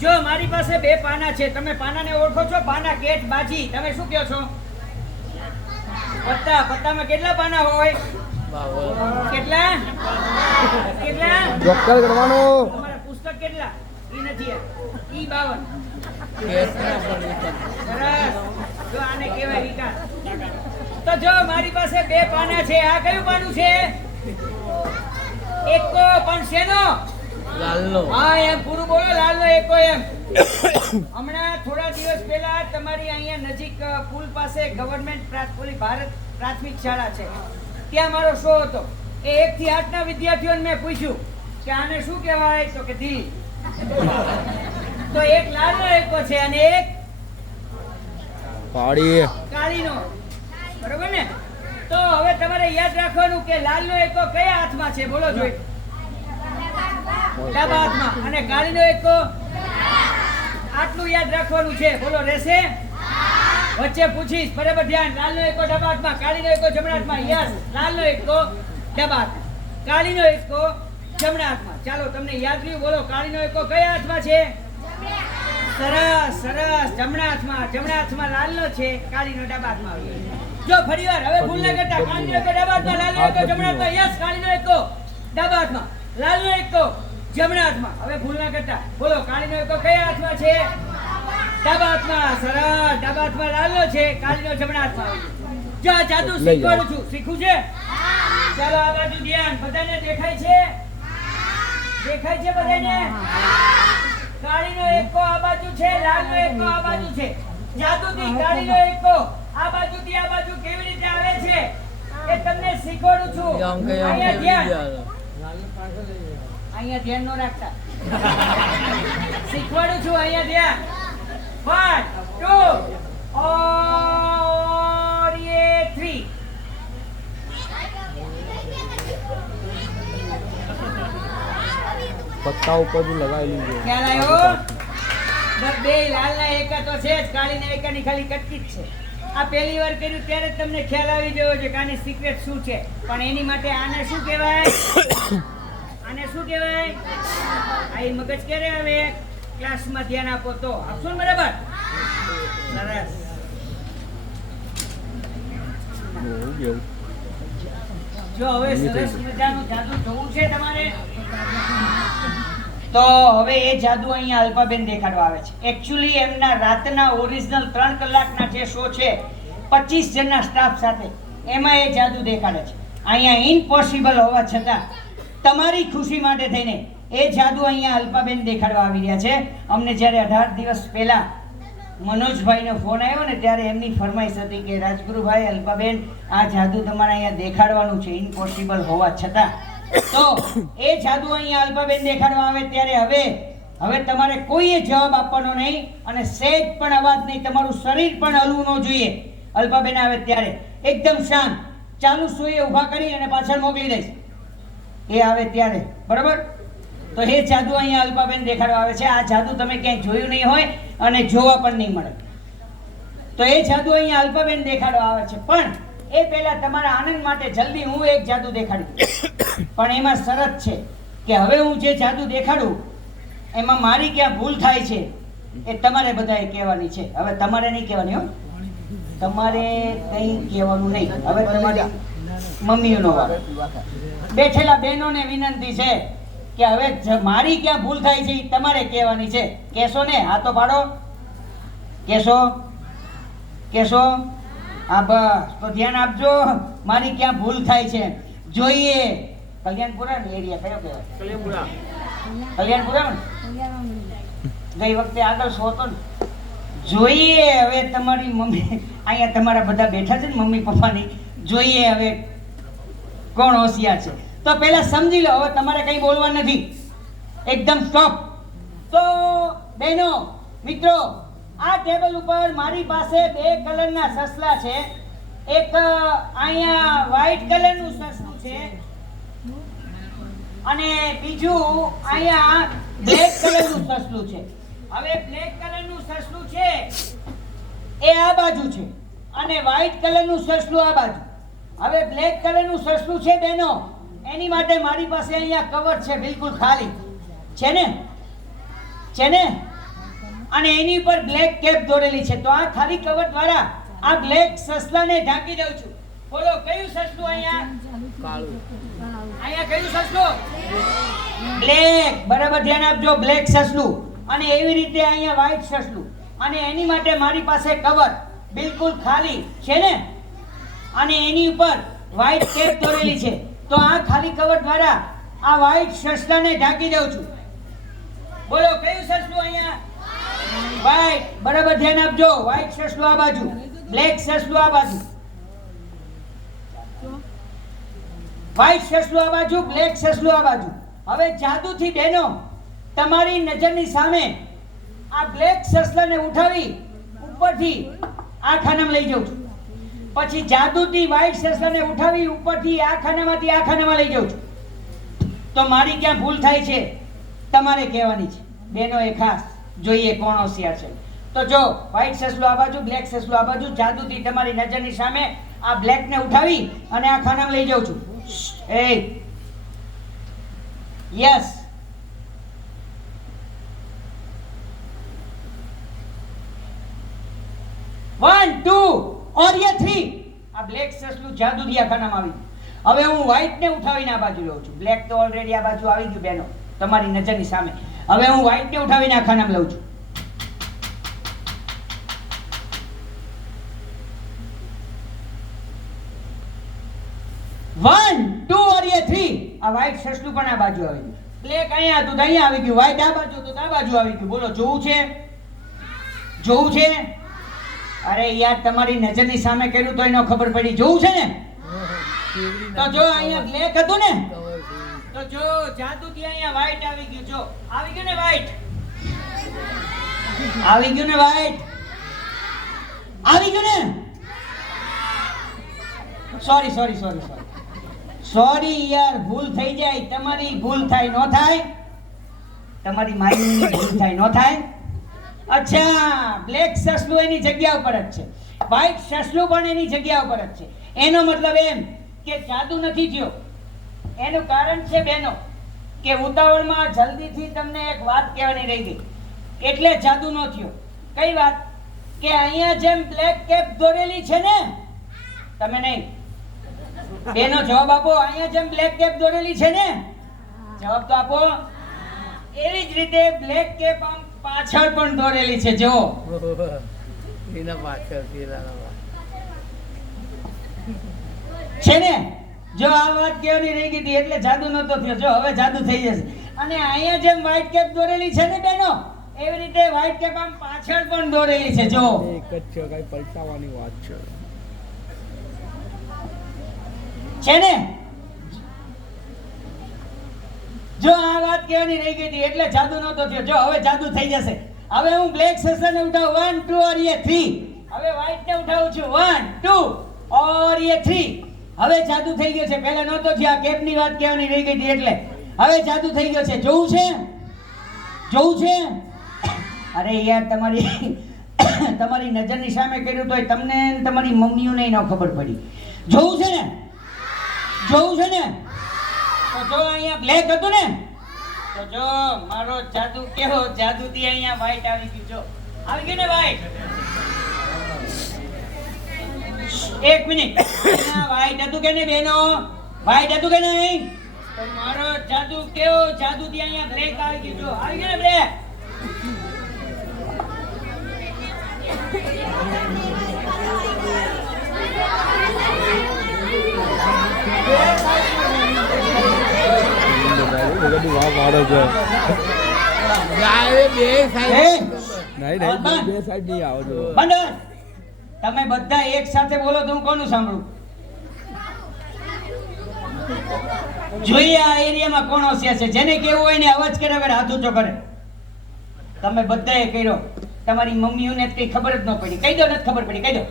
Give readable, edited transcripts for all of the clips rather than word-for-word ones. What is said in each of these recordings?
જો મારી પાસે બે પાના છે, તમે પાનાને ઓળખો છો? પાના, કેટ, બાજી, તમે શું કહો છો? પત્તા. પત્તામાં કેટલા પાના હોય? કેટલા? કેટલા? ડોક્ટર કરવાનો. તમારા પુસ્તક કેટલા? ઈ નથી, ઈ 52. સરસ. જો આને કહેવાય વિકાસ. તો જો મારી પાસે બે પાના છે, આ કયું પાનું છે? એકો. પણ શેનો? લાલનો. હા, એમ પૂરું બોલો. લાલનો એકો. એમ હમણાં થોડા દિવસ પહેલા તમારી અહીંયા નજીક પુલ પાસે ગવર્મેન્ટ ભારત પ્રાથમિક શાળા છે, ત્યાં મારો શો હતો. એ 1 થી 8 ના વિદ્યાર્થીઓને મેં પૂછ્યું કે આને શું કહેવાય, તો કે દિલ. તો એક લાલનો એકો છે અને એક કાળીનો. બરોબર ને? તો હવે તમારે યાદ રાખવાનું કે લાલનો એકો કયા હાથમાં છે? બોલો જોઈ. ડાબા હાથમાં. અને કાળીનો એકો આટલું યાદ રાખવાનું છે. બોલો, રહેશે? વચ્ચે પૂછીશ, બરાબર ધ્યાન. લાલનો એકો ડાબા હાથમાં, કાળીનો એકો જમણા હાથમાં. યસ, લાલનો એકો ડાબા હાથમાં, કાળીનો એકો જમણા હાથમાં. ચાલો, તમને યાદ રહ્યું? બોલો, કાળીનો એકો કયા હાથમાં છે? સરસ, સરસ. જમણા હાથમાં. જમણા હાથમાં લાલનો છે, કાળીનો ડાબા હાથમાં. જો ફરીવાર, હવે ભૂલ ના કરતા. કાળીનો એકો ડાબા હાથમાં, લાલનો એકો જમણા હાથમાં. યસ, કાળીનો એકો ડાબા હાથમાં, લાલનો એકો જમણા હાથમાં. હવે ભૂલ ના કરતા. બોલો, કાળીનો એકો કયા હાથમાં છે? ડાબા હાથમાં. સરસ. ડાબા હાથમાં લાલનો છે, કાળીનો જમણા હાથમાં. જો આ જાદુ શીખવાડું છું. શીખવું છે? ચાલો, આ બાજુ ધ્યાન. બધાને દેખાય છે? દેખાય છે બધાને? કાળીનો એકો આ બાજુ છે, લાલનો એકો આ બાજુ છે. જાદુથી કાળીનો એકો આ બાજુથી આ બાજુ કેવી રીતે આવે છે એ તમને શીખવાડું છું. અહીંયા ધ્યાન. અહીંયા ધ્યાન નો રાખતા. શીખવાડું છું. અહીંયા ધ્યાન. 1 2 और ये 3. પત્તા ઉપર લગાવી લીધું. ખ્યાલ આવ્યો? બે લાલના એકા તો છે જ, કાળીના એકાની ખાલી કટકી જ છે. આ પહેલી વાર કર્યું ત્યારે તમને ખ્યાલ આવી ગયો છે કે આની સિક્રેટ શું છે. પણ એની માટે આને શું કહેવાય? આને શું કહેવાય? આ મગજ ક્યારે આવે? ક્લાસમાં ધ્યાન આપો તો. આપશો ને? બરાબર. સરસ. જો હવે સરસ મજાનું જાદુ જોવું છે તમારે, તો હવે એ જાદુ અહીંયા અલ્પાબેન દેખાડવા આવે છે. એકચ્યુઅલી એમના રાતના ઓરિજિનલ 3 કલાકના જે શો છે 25 જણના સ્ટાફ સાથે, એમાં એ જાદુ દેખાડે છે. અહીંયા ઇમ્પોસિબલ હોવા છતાં તમારી ખુશી માટે થઈને એ જાદુ અહીંયા અલ્પાબેન દેખાડવા આવી રહ્યા છે. અમને જ્યારે 18 દિવસ પહેલા મનોજભાઈનો ફોન આવ્યો ને, ત્યારે એમની ફરમાઈશ હતી કે રાજગુરુભાઈ, અલ્પાબેન, આ જાદુ તમારે અહીંયા દેખાડવાનું છે ઇમ્પોસિબલ હોવા છતાં. તો એ જાદુ અહીંયા અલ્પાબેન દેખાડવા આવે ત્યારે હવે તમારે કોઈએ જવાબ આપવાનો નહીં અને સહેજ પણ અવાજ નહીં. તમારું શરીર પણ હલવું ન જોઈએ. અલ્પાબેન આવે ત્યારે એકદમ શાંત, ચાલુ સોઈએ ઊભા કરી અને પાછળ મોકલી દઈશ એ આવે ત્યારે. બરોબર? તો એ જાદુ અહીંયા અલ્પાબેન દેખાડવા આવે છે. આ જાદુ તમે ક્યાંય જોયું નહીં હોય અને જોવા પણ નહીં મળે. તો એ જાદુ અહીંયા અલ્પાબેન દેખાડવા આવે છે. પણ એ પહેલા તમારા આનંદ માટે જલ્દી હું એક જાદુ દેખાડું. પણ એમાં શરત છે કે હવે હું જે જાદુ દેખાડું એમાં મારી ક્યાં ભૂલ થાય છે એ તમારે બધાએ કહેવાની છે. હવે તમારે નહીં કહેવાની હો, તમારે કંઈ કહેવાનું નહીં. હવે તમારી મમ્મીઓનો વારો. બેઠેલા બહેનોને વિનંતી છે કે હવે મારી ક્યાં ભૂલ થાય છે એ તમારે કહેવાની છે. કહેશો ને? હા તો પાડો. કહેશો? કહેશો? હા, બસ. તો ધ્યાન આપજો. મારી ક્યાં ભૂલ થાય છે જોઈએ. કલ્યાણપુરા ને એરિયા કયો કહેવાય? કલ્યાણપુરા. ગઈ વખતે આગળ શો હતો ને. જોઈએ હવે તમારી મમ્મી, અહીંયા તમારા બધા બેઠા છે ને મમ્મી પપ્પાની, જોઈએ હવે કોણ હોશિયાર છે. તો પહેલા સમજી લો, હવે તમારે કંઈ બોલવા નથી, એકદમ સ્ટોપ. તો બહેનો, મિત્રો, આ ટેબલ ઉપર મારી પાસે 2 કલરના સસલા છે. એક અહીંયા વ્હાઈટ કલરનું સસલું છે અને બીજું અહીંયા બ્લેક કલરનું સસલું છે. હવે બ્લેક કલરનું સસલું છે એ આ બાજુ છે અને વ્હાઈટ કલરનું સસલું આ બાજુ. હવે બ્લેક કલરનું સસલું છે બેનો, એની માટે મારી પાસે અહીંયા કવર છે બિલકુલ ખાલી. છે ને? છે ને? અને એની ઉપર બ્લેક કેપ દોરેલી છે. તો આ ખાલી કવર દ્વારા આ બ્લેક સસલાને ઢાંકી દઉં છું. બોલો કયું સસલું અહીંયા? કાળું. અહીંયા કયું સસલું? બ્લેક. બરાબર ધ્યાન આપજો, બ્લેક સસલું. અને એવી રીતે અહીંયા વ્હાઈટ સસલું. અને એની માટે મારી પાસે કવર બિલકુલ ખાલી છે ને, અને એની ઉપર વ્હાઈટ કેપ દોરેલી છે. તો આ ખાલી કવર દ્વારા આ વ્હાઈટ સસલાને ઢાંકી દઉં છું. બોલો કયું સસલું અહીંયા? વ્હાઈટ. બરાબર ધ્યાન આપજો, વ્હાઈટ સસલું આ બાજુ, બ્લેક સસલું આ બાજુ. વ્હાઈટ સસલું આ બાજુ, બ્લેક સસલું આ બાજુ. હવે જાદુથી બહેનો તમારી નજરની સામે આ બ્લેક સસલાને ઉઠાવી ઉપરથી આ ખાનામાં લઈ જાઉં છું. પછી જાદુથી વ્હાઈટ સસલાને ઉઠાવી ઉપરથી આ ખાનામાંથી આ ખાનામાં લઈ જાઉં છું. તો મારી ક્યાં ભૂલ થાય છે તમારે કહેવાની છે બહેનો, એ ખાસ જોઈએ કોણ હોશિયાર છે. તો જો વ્હાઈટ સસલું આ બાજુ, બ્લેક સસલું આ બાજુ, જાદુથી તમારી નજરની સામે આ બ્લેકને ઉઠાવી અને આ ખાનામાં લઈ જાઉં છું. એ યસ. વન ટુ ઓર યે થ્રી. આ બ્લેક સસલું જાદુથી આ ખાનામાં આવી ગયું. હવે હું વ્હાઈટ ને ઉઠાવીને આ બાજુ લઉં છું. બ્લેક તો ઓલરેડી આ બાજુ આવી ગયું બેનો તમારી નજરની સામે. હવે હું વ્હાઈટ ને ઉઠાવીને આ ખાનામાં લઉં છું. વન ટુ ઓર યે થ્રી. આ વ્હાઈટ સસલું પણ આ બાજુ આવી ગયું. બ્લેક અહીંયા હતું તો અહીંયા આવી ગયું, વ્હાઈટ આ બાજુ હતું તો આ બાજુ આવી ગયું. બોલો જોવું છે? જોવું છે? અરે યાર તમારી નજરની સામે કર્યું તો એનો ખબર પડી. જોવું છે ને? તો જો અહીંયા બ્લેક હતું ને, તો જો જાદુથી અહીંયા વ્હાઈટ આવી ગયું. જો આવી ગયું ને વ્હાઈટ, આવી ગયું ને વ્હાઈટ, આવી ગયું ને. Sorry sorry sorry sorry sorry યાર, ભૂલ થઈ જાય. તમારી ભૂલ થાય ન થાય, તમારી માઇન્ડની ભૂલ થાય ન થાય. અચ્છા, બ્લેક સસલું એની જગ્યા ઉપર જ છે, વ્હાઈટ સસલું પણ એની જગ્યા ઉપર જ છે. એનો મતલબ એમ કે જાદુ નથી થયો. એનું કારણ છે બહેનો કે ઉતાવળમાં જલ્દીથી તમને એક વાત કહેવાની રહી ગઈ, એટલે જાદુ ન થયો. કઈ વાત? કે અહીંયા જેમ બ્લેક કેપ દોરેલી છે ને, તમે નહીં બેનો જવાબ આપો. અહીંયા જેમ બ્લેક કેપ દોરેલી છે ને, જવાબ તો આપો. એવી જ રીતે બ્લેક કેપ આમ પાછળ પણ દોરેલી છે. જો એના પાછળ છે ને, જો આ વાત કહેવાની રહી ગઈ હતી એટલે જાદુ નતો થયો. જો હવે જાદુ થઈ જશે. અને અહીંયા જેમ વ્હાઈટ કેપ દોરેલી છે ને બેનો, એવી રીતે વ્હાઈટ કેપ આમ પાછળ પણ દોરેલી છે. જો એક જ છે, કઈ પલટાવાની વાત છે. છે ને, જો આ વાત કહેવાની રહી ગઈ હતી એટલે જાદુ નતો થયો. જો હવે જાદુ થઈ જશે. હવે હું બ્લેક સસલાને ઉઠાવું. 1 2 ઓર યે 3. હવે વ્હાઈટ ને ઉઠાવું છું. 1 2 ઓર યે 3. હવે જાદુ થઈ ગયો છે. પહેલા નતો થયો. આ કેપ ની વાત કહેવાની રહી ગઈ હતી એટલે હવે જાદુ થઈ ગયો છે. જોવું છે? જોવું છે? અરે યાર તમારી તમારી નજરની સામે કર્યું તોય તમને તમારી મમ્મીઓને ન ખબર પડી. જોવું છે ને? જોવું છે ને? તો જો અહીંયા બ્લેક હતું ને, તો જો મારો જાદુ કેવો, જાદુથી અહીંયા વ્હાઈટ આવી ગયું. જો આવી ગયું ને વ્હાઈટ. એક મિનિટ, વ્હાઈટ હતું કે નહીં બેનો? વ્હાઈટ હતું કે નહીં? તો મારો જાદુ કેવો, જાદુથી અહીંયા બ્લેક આવી ગયું. જો આવી ગયું ને બ્લેક. બધું વાહ પાડો છે. બે સાઈડ નહીં આવો છો. બંધ. તમે બધા એક સાથે બોલો તો હું કોનું સાંભળું? જોઈએ આ એરિયામાં કોણ હોશિયાર છે. જેને કેવું હોય ને અવાજ કરે, હવે હાથ ઊંચો કરે. તમે બધાએ કર્યો. તમારી મમ્મીઓને કઈ ખબર જ ન પડી. કહી દો, નથી ખબર પડી, કહી દો.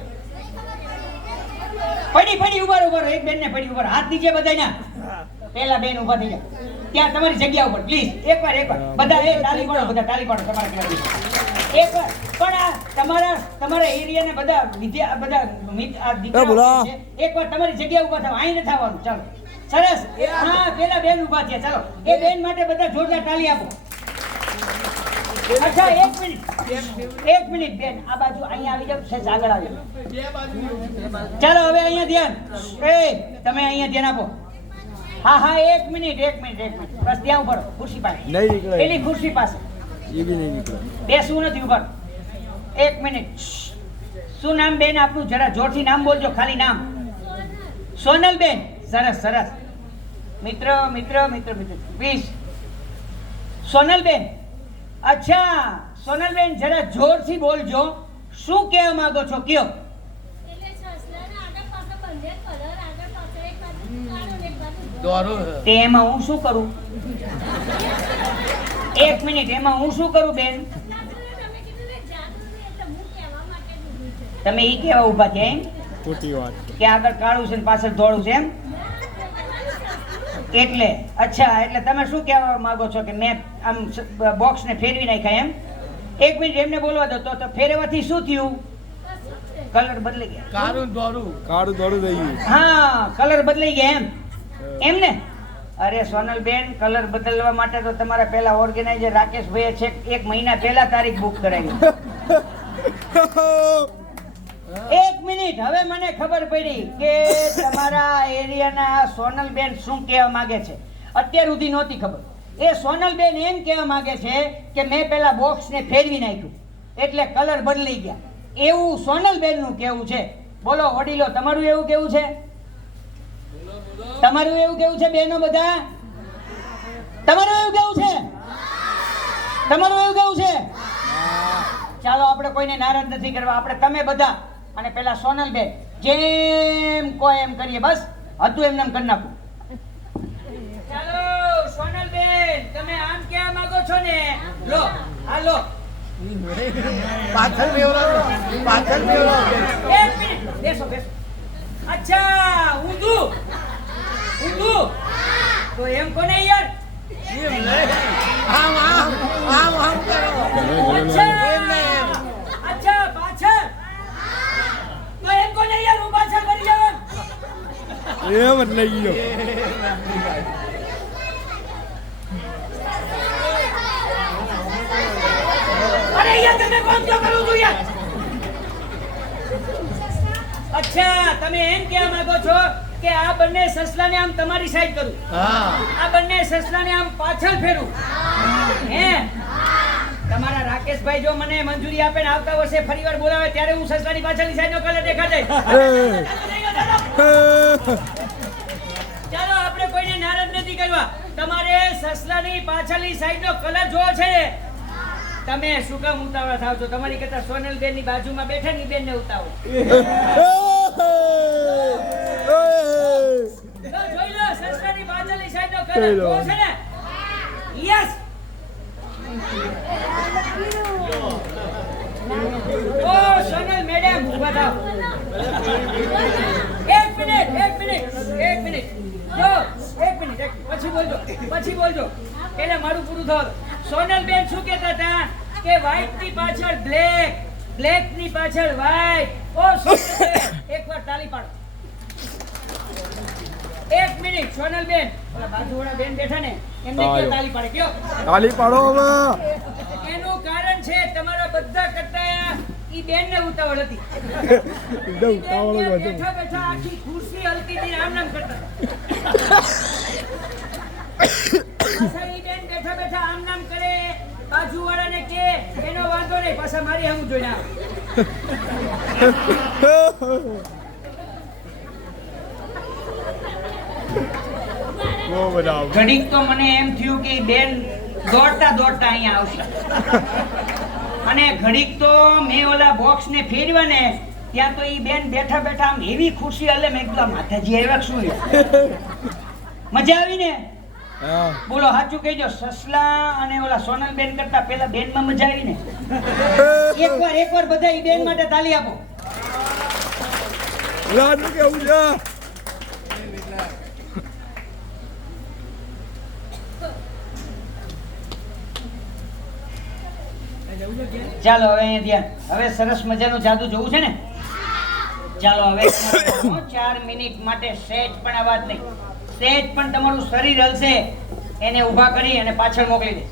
પડી પડી, ઉભા રહો, એક બેન ને પડી. ઉભા હાથ નીચે બધાના. પેલા બેન ઉભા થઈ જાય ત્યાં તમારી જગ્યા ઉપર પ્લીઝ. એકવાર બધા એ તાલી પાડો, બધા તાલી પાડો તમારા ખેલાડી. એકવાર પણ આ તમારા એરિયાને બધા વિદ્યા બધા દીકરાઓ છે, એકવાર તમારી જગ્યા ઉપર થાવ. અહીં ન થવાનું. ચાલો સરસ. હા પેલા બેન ઉભા છે. ચાલો એ બેન માટે બધા જોરદાર તાલી આપો. અચ્છા એક મિનિટ બેન આ બાજુ અહીંયા આવી જાવ સહેજ આગળ આવી ચાલો હવે અહીંયા ધ્યાન તમે અહીંયા ધ્યાન આપો હા એક મિનિટ બસ ત્યાં ઉભો રહો ખુરશી પાસે નહીં નીકળે પેલી ખુરશી પાસે એ બી નહીં નીકળે બેસવું નથી ઉભા એક મિનિટ શું નામ બેન આપનું જરા જોરથી નામ બોલજો ખાલી નામ સોનલબેન સરસ મિત્ર પ્લીઝ સોનલબેન અચ્છા સોનલબેન જરા જોરથી બોલજો શું કહેવા માંગો છો કયો તે એમાં હું શું કરું એક મિનિટ એમાં હું શું કરું બેન તમે ઈ કેવા ઉભા છે એમ ખોટી વાત કે આગળ કાળું છે ને પાછળ ધોળું છે એમ એટલે અચ્છા એટલે તમે શું કહેવા માંગો છો કે મેં આમ બોક્સ ને ફેરવી નાખ્યા એમ એક મિનિટ એમને બોલવા દો તો ફેરવાથી શું થયું કલર બદલાઈ ગયા કાળું ધોળું થઈ ગયું હા કલર બદલાઈ ગયા એમ ને અરે સોનલબેન કલર બદલવા માટે તો તમારા પહેલા ઓર્ગેનાઇઝર રાકેશભાઈએ છે એક મહિના પહેલા તારીખ બુક કરાવી એક મિનિટ હવે મને ખબર પડી કે તમારા એરિયાના સોનલબેન શું કહેવા માંગે છે અત્યાર સુધી નહોતી ખબર એ સોનલબેન એમ કહેવા માંગે છે કે મેં પેલા બોક્સ ને ફેરવી નાખ્યું એટલે કલર બદલાઈ ગયા એવું સોનલબેન નું કહેવું છે બોલો વડીલો તમારું એવું કેવું છે બેનો બધા તમારું એવું કેવું છે ચાલો આપણે કોઈને નારાજ નથી કરવા આપણે તમે બધા અને પેલા સોનલબેન જેમ કોઈ એમ કરીએ બસ હતું એમને એમ કરી નાખું ચાલો સોનલબેન તમે આમ કેવા માંગો છો ને લો હાલો પાછળ એક મિનિટ બેસો અચ્છા ઊંધું તો એમ કોને યાર અચ્છા પાછળ તો એમ કોને યાર હું પાછળ કરી જાવ એ બદલાઈ ગયો અરે યાર તમે કોણ ક્યાં કરો છો યાર અચ્છા તમે એમ કહેવા માંગો છો કે આ બંને સસલાને આમ તમારી સાઈડ કરું આ બંને સસલાને આમ પાછળ ફેરું હે તમારા રાકેશભાઈ જો મને મંજૂરી આપે ને આવતા વર્ષે ફરીવાર બોલાવે ત્યારે હું સસલાની પાછળની સાઈડનો કલર દેખાડે ચાલો આપણે કોઈને નારાજ નથી કરવા તમારે સસલાની પાછળની સાઈડનો કલર જોવો છે તમે શું કામ ઉતાવળા થાવ છો તમારી કરતા સોનલબેન ની બાજુમાં બેઠા ની બેન ને ઉતાવો જોઈ લો સસલાની પાછળની સાઈડનો કલર જોવો છે ને યસ ઓ સોનલ મેડમ ઉભા થાવ એક મિનિટ જો એક મિનિટ પછી બોલજો પેલા મારું પૂરું થાવ સોનલબેન શું કહેતા હતા કે વ્હાઈટ ની પાછળ બ્લેક ની પાછળ વ્હાઈટ ઓ એકવાર તાળી પાડો એક મિનિટ સોનલબેન ઓલા બાજુવાળા બેન બેઠા ને એમને કયો તાળી પાડે કયો તાળી પાડો હવે એનું કારણ છે તમારા બધા કરતા ઈ બેન ને ઉતાવળ હતી એકદમ ઉતાવળ હતો બેઠા આખી ખુરશી હલતી હતી આમ નામ કરતા પાછા ઈ બેન બેઠા આમ નામ કરે બાજુવાળાને કે એનો વાંધો નહીં પાછા મારી હમ જોઈને ઘડીક તો મને એમ થયું કે બેન દોડતા અહીંયા આવશે અને ઘડીક તો મેં ઓલા બોક્સ ને ફેરવા ને ત્યાં તો ઈ બેન બેઠા આમ એવી ખુશી હલે મેં કીધું માતાજી આવ્યા શું મજા આવી ને બોલો સાચું કહેજો સસલા અને ઓલા સોનલબેન કરતા પેલા બેન માં મજા આવી ને એકવાર બધા ઈ બેન માટે તાળી આપો કેવું છે ચાલો હવે અહીંયા ધ્યાન હવે સરસ મજાનું જાદુ જોવું છે ને ચાલો હવે 4 મિનિટ માટે સહેજ પણ અવાજ નહીં સહેજ પણ તમારું શરીર હલશે એને ઊભા કરી અને પાછળ મોકલી દે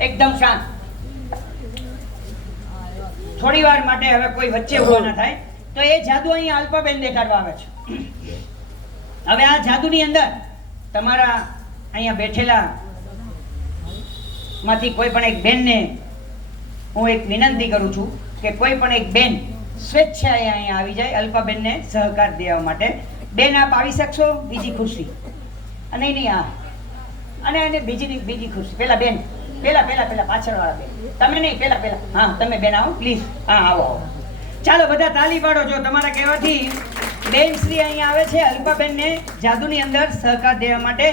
એકદમ શાંત થોડી વાર માટે હવે કોઈ વચ્ચે ઊભા ના થાય. તો એ જાદુ અહીંયા અલ્પાબેન દેખાડવા આવે છે. હવે આ જાદુની અંદર તમારા અહીંયા બેઠેલા માંથી કોઈ પણ એક બેનને હું એક વિનંતી કરું છું કે કોઈ પણ એક બેન સ્વેચ્છાએ અહીંયા આવી જાય અલ્પાબેનને સહકાર દેવા માટે. બેન આપ આવી શકશો? બીજી ખુરશી અને નહીં આ અને એને બીજી ખુરશી. પેલા બેન પેલા પાછળવાળા બેન, તમે નહીં, પેલા હા તમે બેન આવો પ્લીઝ. હા આવો. ચાલો બધા તાલી પાડો. જો તમારા કહેવાથી બેન શ્રી અહીંયા આવે છે અલ્પાબેનને જાદુની અંદર સહકાર દેવા માટે.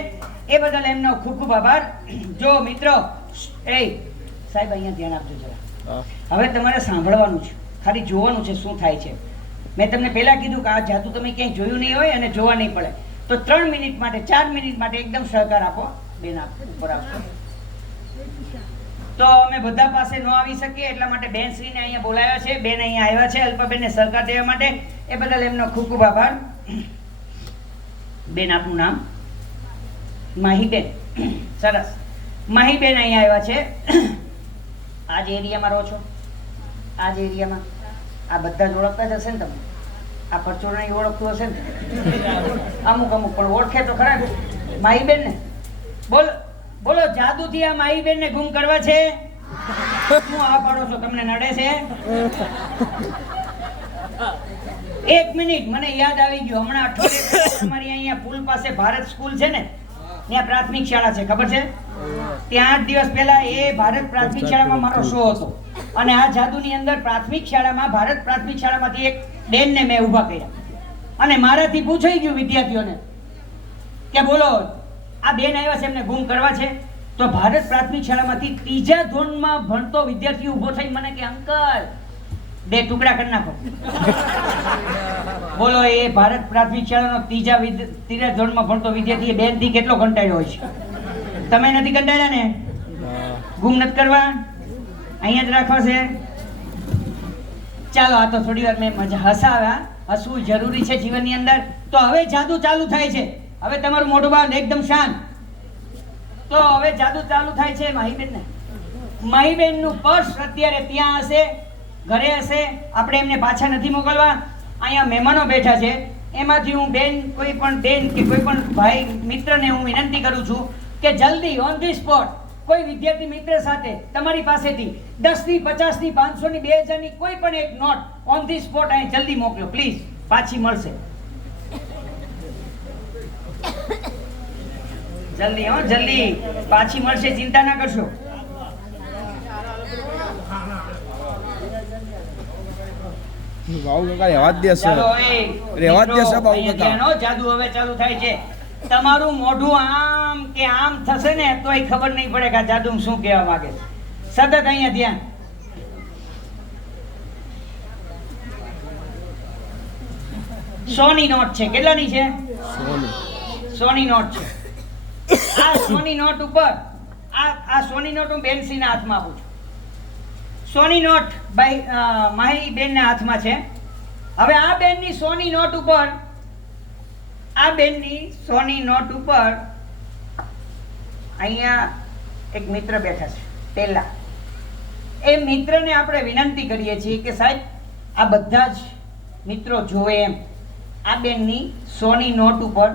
એ બદલ એમનો ખૂબ ખૂબ આભાર. જો મિત્રો, સાહેબ અહીંયા ધ્યાન આપજો જરા. હવે તમારે સાંભળવાનું છે, ખાલી જોવાનું છે શું થાય છે. મેં તમને પહેલા કીધું કે આ જાદુ તમે ક્યાંય જોયું નહીં હોય અને જોવા નહીં પડે. તો 3 મિનિટ માટે 4 મિનિટ માટે એકદમ સહકાર આપો. બેન આપ ઉપર આપો. તો અમે બધા પાસે ન આવી શકીએ એટલા માટે બેન શ્રીને અહીંયા બોલાવ્યા છે. બેન અહીંયા આવ્યા છે અલ્પાબેનને સહકાર દેવા માટે. એ બદલ એમનો ખૂબ ખૂબ આભાર. બેન આપનું નામ? માહીબેન. સરસ. માહીબેન અહીંયા આવ્યા છે. આ જ એરિયામાં રહો છો? આ જ એરિયામાં? આ બધા જ ઓળખતા જ હશે ને તમે? આ પરચોરણી ઓળખતું હશે ને? અમુક પણ ઓળખે તો ખરા માહીબેન ને. બોલો જાદુથી આ માહીબેન ને ગુમ કરવા છે. હું આ પાડો છો, તમને નડે છે? 1 મિનિટ, મને યાદ આવી ગયું. હમણાં અઠવાડિયે તમારી અહીંયા પુલ પાસે ભારત સ્કૂલ છે ને, ત્યાં પ્રાથમિક શાળા છે, ખબર છે? ત્યાં 8 દિવસ પહેલા એ ભારત પ્રાથમિક શાળામાં મારો શો હતો અને આ જાદુની અંદર પ્રાથમિક શાળામાં ભારત પ્રાથમિક શાળામાંથી એક બેનને મેં ઊભા કર્યા અને મારાથી પૂછાઈ ગયું વિદ્યાર્થીઓને કે બોલો આ બેન આવ્યા છે એમને ગુમ કરવા છે. તો ભારત પ્રાથમિક શાળામાંથી 3જા ધોરણમાં ભણતો વિદ્યાર્થી ઊભો થઈ મને કે અંકલ 2 ટુકડા કરી નાખો. બોલો એ ભારત પ્રાથમિક શાળાનો 3જા ધોરણમાં ભણતો વિદ્યાર્થી બેન થી કેટલો કંટાળ્યો હોય છે? તમે નથી કંટાળ્યા ને? ગુમ નથી કરવા, અહીંયા જ રાખવા છે. ચાલો, આ તો થોડી વાર મેં મજા હસાવ્યા. હસવું જરૂરી છે જીવનની અંદર. તો હવે જાદુ ચાલુ થાય છે. હવે તમારું મોઢું બંધ, એકદમ શાંત. તો હવે જાદુ ચાલુ થાય છે. માહીબેન નું પર્સ અત્યારે ત્યાં હશે, ઘરે હશે. આપણે એમને પાછા નથી મોકલવા. અહીંયા મહેમાનો બેઠા છે, એમાંથી હું કોઈ પણ બેન કે કોઈ પણ ભાઈ મિત્રને હું વિનંતી કરું છું કે જલ્દી ઓન ધી સ્પોટ કોઈ વિદ્યાર્થી મિત્ર સાથે તમારી પાસેથી 10 ની 50 ની 500 ની 2000 ની કોઈ પણ એક નોટ ઓન ધી સ્પોટ અહીં જલ્દી મોકલો પ્લીઝ. પાછી મળશે જલ્દી. જલ્દી પાછી મળશે, ચિંતા ના કરશો. જાદુ હવે ચાલુ થાય છે. તમારું મોઢું આમ કે આમ થશે ને તો ખબર નહીં પડે કે આ જાદુ શું કહેવા માંગે છે. સતત અહીંયા ધ્યાન. સોની નોટ છે. કેટલાની છે? સોની નોટ છે. આ સોની નોટ ઉપર આ સોની નોટ હું બેનસીના હાથમાં આપું છું. સોની નોટ માહી બેનના હાથમાં છે. હવે આ બેનની સોની નોટ ઉપર અહીંયા એક મિત્ર બેઠા છે. પહેલા એ મિત્રને આપણે વિનંતી કરીએ છીએ કે સાહેબ આ બધા જ મિત્રો જોવે એમ આ બેનની સોની નોટ ઉપર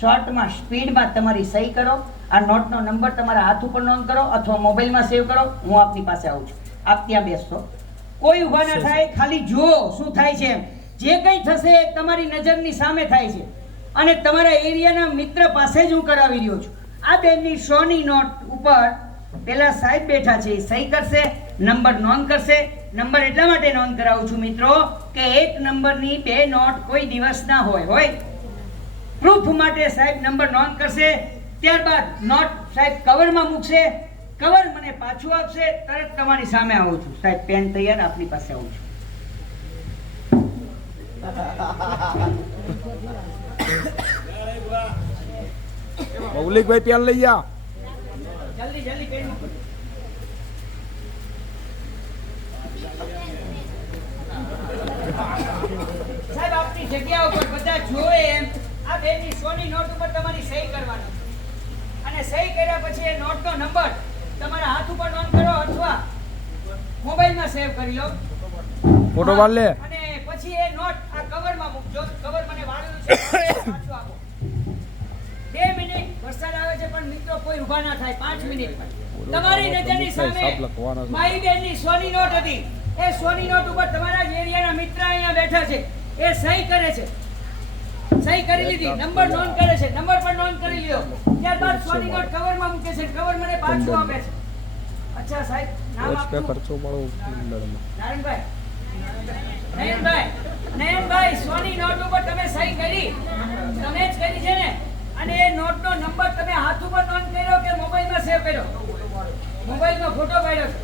શોર્ટમાં સ્પીડમાં તમારી સહી કરો. આ નોટનો નંબર તમારા હાથ ઉપર નોંધ કરો અથવા મોબાઈલમાં સેવ કરો. હું આપની પાસે આવું છું, આપ ત્યાં બેસતો. કોઈ ઊભા ના થાય, ખાલી જુઓ શું થાય છે. જે કંઈ થશે તમારી નજરની સામે થાય છે અને તમારા એરિયાના મિત્ર પાસે જ હું કરાવી રહ્યો છું. આ બેનની સોની નોટ ઉપર પેલા સાહેબ બેઠા છે, સહી કરશે, નંબર નોંધ કરશે. નંબર એટલા માટે નોંધ કરાવું છું મિત્રો કે એક નંબરની 2 નોટ કોઈ દિવસ ના હોય. પ્રૂફ માટે સાહેબ નંબર નોંધ કરશે. ત્યારબાદ નોટ સાહેબ કવરમાં મૂકશે. કવર મને પાછું આપશે. તરત તમારી સામે આવું છું. સાહેબ પેન તૈયાર, આપની પાસે આવું છું. મૌલિકભાઈ પેન લઈ જા. જલ્દી પેન મૂકો. સાહેબ આપની જગ્યા ઉપર બધા જોવે એમ આ બેનની સોની નોટ ઉપર તમારી સહી કરવાની અને સહી કર્યા પછી એ નોટનો નંબર તમારા હાથ ઉપર નોંધ કરો અથવા મોબાઈલમાં સેવ કરી લો. ફોટો પાડ લે. અને પછી એ નોટ આ કવરમાં મૂકજો. કવર મને વાળેલું છે પાછું આપો. 2 મિનિટ વરસાદ આવે છે પણ મિત્રો કોઈ ઊભા ના થાય. 5 મિનિટ તમારી નજરની સામે મારી બેનની સોની નોટ હતી. એ સોની નોટ ઉપર તમારા જ એરિયાના મિત્ર અહીંયા બેઠા છે. એ સહી કરે છે. સહી કરી લીધી. નંબર નોંધ કરે છે. નંબર પણ નોંધ કરી લ્યો. ત્યારબાદ સોની નોટ કવરમાં મૂકે છે. કવર મને પાછું આપે છે. અચ્છા સાહેબ નામ આપનું? નયનભાઈ સોની નોટ ઉપર તમે સહી કરી? તમે જ કરી છે ને? અને એ નોટનો નંબર તમે હાથ ઉપર નોંધ કર્યો કે મોબાઈલમાં સેવ કર્યો? મોબાઈલમાં ફોટો પાડ્યો છે.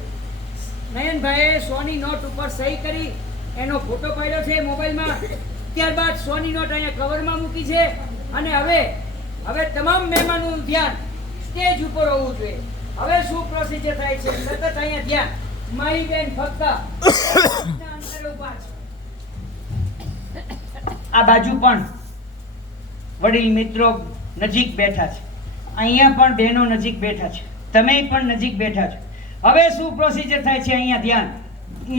નયનભાઈએ સોની નોટ ઉપર સહી કરી, એનો ફોટો પાડ્યો છે મોબાઈલમાં. ત્યારબાદ સોની નોટ અહીંયા કવરમાં મૂકી છે. અને હવે તમામ મહેમાનોનું ધ્યાન સ્ટેજ ઉપર હોવું જોઈએ. હવે શું પ્રોસિજર થાય છે? સતત અહીંયા ધ્યાન. મારી બેન ફક્ત અંતરે ઊભા છે. આ બાજુ પણ વડીલ મિત્રો નજીક બેઠા છે. અહીંયા પણ બહેનો નજીક બેઠા છે. તમે પણ નજીક બેઠા છો. હવે શું પ્રોસિજર થાય છે? અહીંયા ધ્યાન.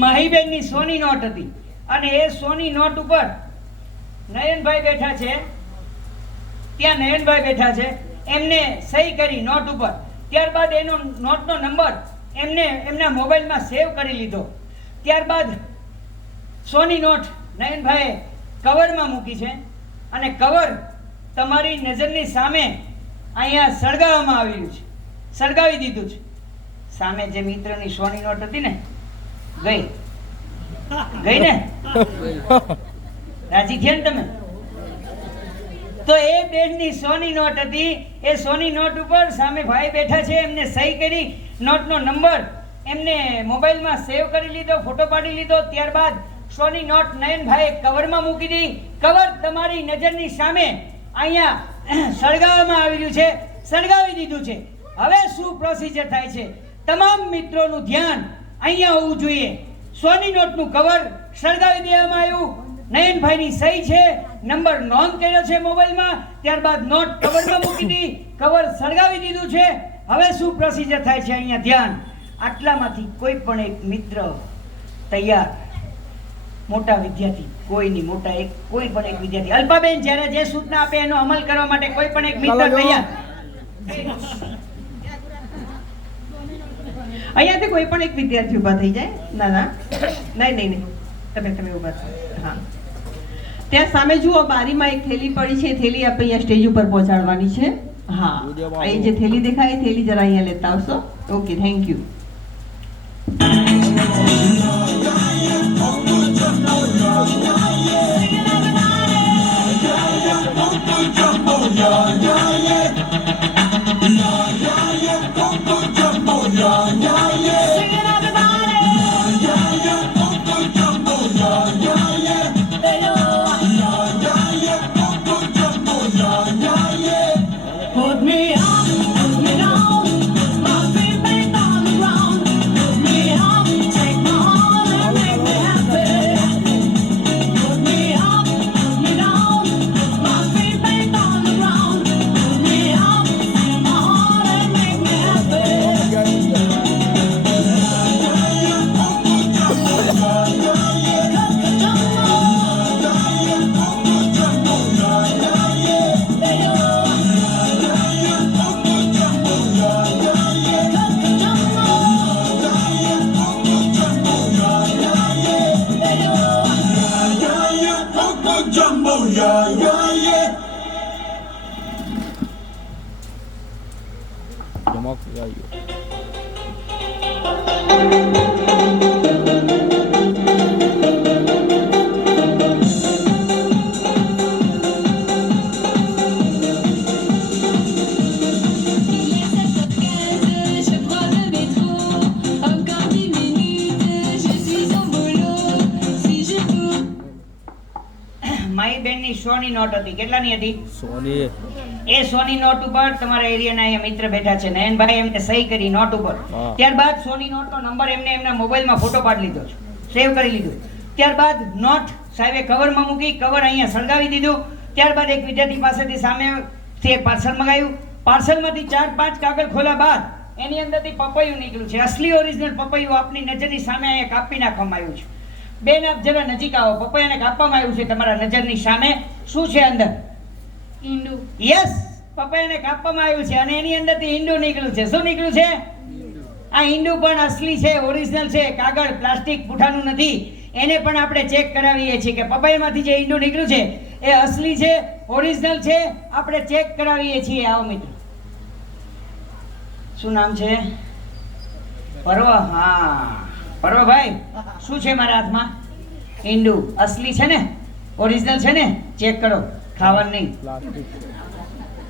માહીબેનની સોની નોટ હતી અને એ સોની નોટ ઉપર નયનભાઈ બેઠા છે. ત્યાં નયનભાઈ બેઠા છે. એમને સહી કરી નોટ ઉપર. ત્યારબાદ એનો નોટનો નંબર એમના મોબાઈલમાં સેવ કરી લીધો. ત્યારબાદ સોની નોટ નયનભાઈએ કવરમાં મૂકી છે અને કવર તમારી નજરની સામે અહીંયા સળગાવવામાં આવ્યું છે. સળગાવી દીધું છે. સામે જે મિત્રની સોની નોટ હતી ને ગઈ ને? રાજી થયા ને તમે? તો એ બેનની સોની નોટ હતી. એ સોની નોટ ઉપર સામે ભાઈ બેઠા છે. એમને સહી કરી, નોટનો નંબર એમને મોબાઈલમાં સેવ કરી લીધો, ફોટો પાડી લીધો. ત્યારબાદ સોની નોટ નયનભાઈએ કવરમાં મૂકી દીધી. કવર તમારી નજરની સામે અહીંયા સળગાવવામાં આવ્યું છે. સળગાવી દીધું છે. હવે શું પ્રોસિજર થાય છે? તમામ મિત્રોનું ધ્યાન અહીંયા હોવું જોઈએ. સોની નોટનું કવર સળગાવી દેવામાં આવ્યું. નયનભાઈની સહી છે, નંબર નોંધ કર્યો છે મોબાઈલમાં. ત્યારબાદ નોટ કવરમાં મૂકી દીધી, કવર સળગાવી દીધું છે. હવે શું પ્રોસિજર થાય છે? અહીંયા ધ્યાન. આટલામાંથી કોઈ પણ એક મિત્ર તૈયાર, મોટા વિદ્યાર્થી, કોઈ પણ એક વિદ્યાર્થી, અલ્પાબેન જ્યારે જે સૂચના આપે એનો અમલ કરવા માટે કોઈ પણ એક મિત્ર તૈયાર. અહીંયાથી કોઈ પણ એક વિદ્યાર્થી ઊભા થઈ જાય. ના નહીં તમે ઊભા થાઓ. હા, ત્યાં સામે જુઓ, બારીમાં એક થેલી પડી છે. એ થેલી આપણે અહીંયા સ્ટેજ ઉપર પહોંચાડવાની છે. હા, અહીં જે થેલી દેખાય એ થેલી જરા અહીંયા લેતા આવશો. Okay, thank you. માહીબેનની સોની નોટ હતી. કેટલાની હતી? સોની. એ સોની નોટ ઉપર તમારા એરિયાના અહીંયા મિત્ર બેઠા છે. નયનભાઈ એમને સહી કરી નોટ ઉપર. હા. ત્યારબાદ સોની નોટનો નંબર એમના મોબાઈલમાં ફોટો પાડી લીધો છે, સેવ કરી લીધું. ત્યારબાદ નોટ સાહેબે કવરમાં મૂકી, કવર અહીંયા સળગાવી દીધું. ત્યારબાદ એક વિદ્યાર્થી પાસેથી સામેથી એક પાર્સલ મંગાવ્યું. પાર્સલમાંથી 4-5 કાગળ ખોલ્યા બાદ એની અંદરથી પપૈયું નીકળ્યું છે. અસલી ઓરિજિનલ પપૈયું આપની નજરની સામે અહીંયા કાપી નાખવામાં આવ્યું છે. બેન આપ જરા નજીક આવો. પપૈયાને કાપવામાં આવ્યું છે તમારા નજરની સામે. શું છે અંદર? ઈંડું. યસ, પપૈયાને કાપવામાં આવ્યું છે અને એની અંદરથી ઈંડું નીકળ્યું છે. શું નીકળ્યું છે? આ ઈંડું પણ અસલી છે, ઓરિજિનલ છે, કાગળ પ્લાસ્ટિક પુઠાનું નથી. એને પણ આપણે ચેક કરાવીએ છીએ કે પપૈયામાંથી જે ઈંડું નીકળ્યું છે એ અસલી છે, ઓરિજિનલ છે. આપણે ચેક કરાવીએ છીએ. આવો મિત્રો. શું નામ છે? પર્વ. હા પર્વભાઈ, શું છે મારા હાથમાં? ઈંડું. અસલી છે ને? ઓરિજિનલ છે ને? ચેક કરો, ખાવાનું નહીં.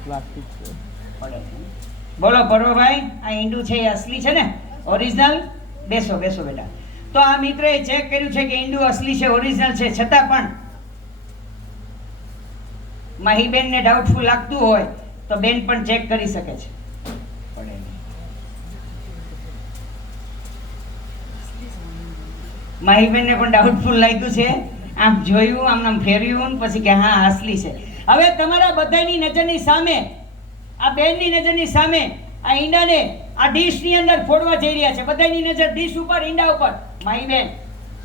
પ્લાસ્ટિક છે. બોલો પર્વભાઈ, આ ઈંડું છે એ અસલી છે ને? ઓરિજિનલ? બેસો બેસો બેટા. તો આ મિત્રએ ચેક કર્યું છે કે ઈંડું અસલી છે, ઓરિજિનલ છે. છતાં પણ માહીબેનને ડાઉટફુલ લાગતું હોય તો બેન પણ ચેક કરી શકે છે. માહીબેનને પણ ડાઉટફુલ લાગ્યું છે. આમ જોયું, આમ ફેરવ્યું, પછી કે હા અસલી છે. હવે તમારા બધાની નજરની સામે, આ બેનની નજરની સામે આ ઈંડાને આ ડીશની અંદર ફોડવા જઈ રહ્યા છે. બધાની નજર ડીશ ઉપર, ઈંડા ઉપર. માહીબેન,